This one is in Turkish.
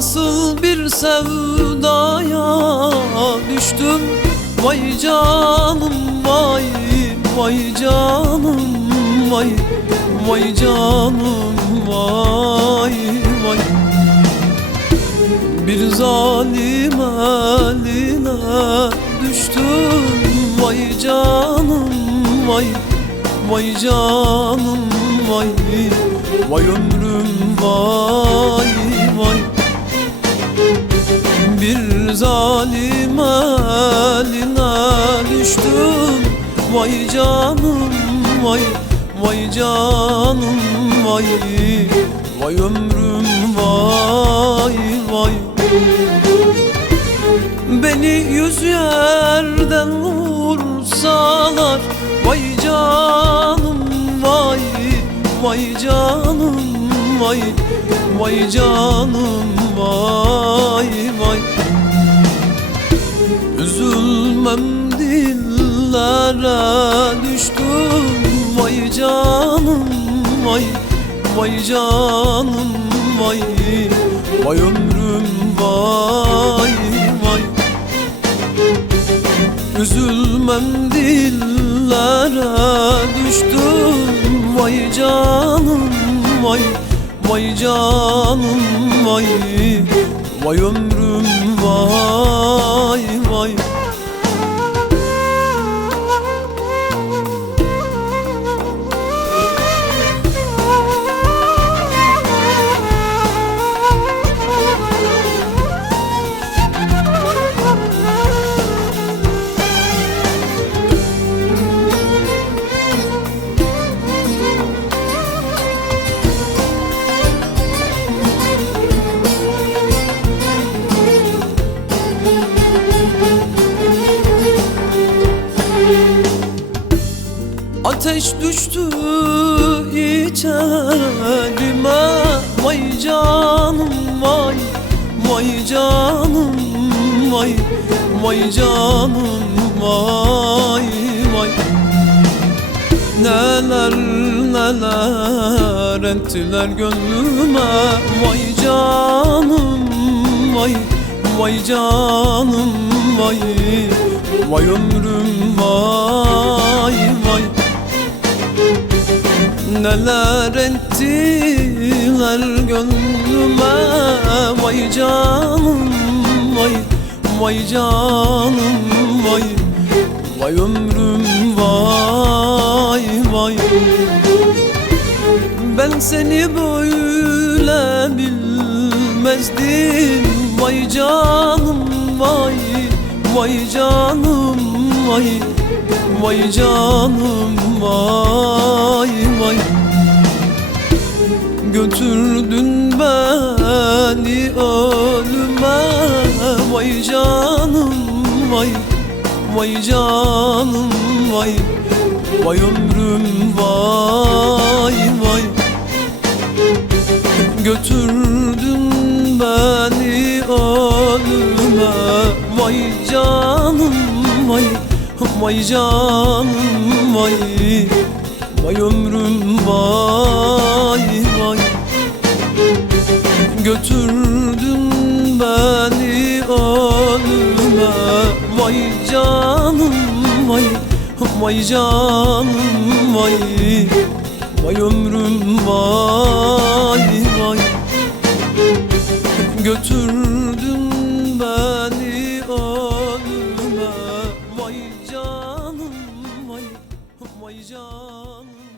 Nasıl bir sevdaya düştüm, vay canım vay, vay canım vay, vay canım vay, vay. Bir zalim eline düştüm, vay canım vay, vay canım vay, vay ömrüm vay, vay. Bir zalim eline düştüm, vay canım vay, vay canım vay, vay ömrüm vay, vay. Beni yüz yerden vursalar, vay canım vay, vay canım vay, vay canım vay, vay. Üzülmem dillere düştüm, vay canım vay, vay canım vay, vay ömrüm vay, vay. Üzülmem dillere düştüm, vay canım vay, vay canım vay, vay ömrüm vay, vay. Ateş düştü içerime, vay canım vay, vay canım vay, vay canım vay, vay. Neler neler ettiler gönlüme, vay canım vay, vay canım vay, vay ömrüm vay, vay. Neler ettiler gönlüme, vay canım vay, vay canım vay, vay ömrüm vay, vay. Ben seni böyle bilmezdim, vay canım vay, vay canım vay, vay canım vay, vay. Götürdün beni ölüme, vay canım vay, vay canım vay, vay ömrüm vay, vay. Götürdün beni ölüme, vay canım vay, vay canım vay, vay ömrüm vay, vay. Götürdün beni ölüme, vay canım vay, vay canım vay, vay ömrüm vay, vay. Götürdün beni ölüme, vay canım vay, vay canım.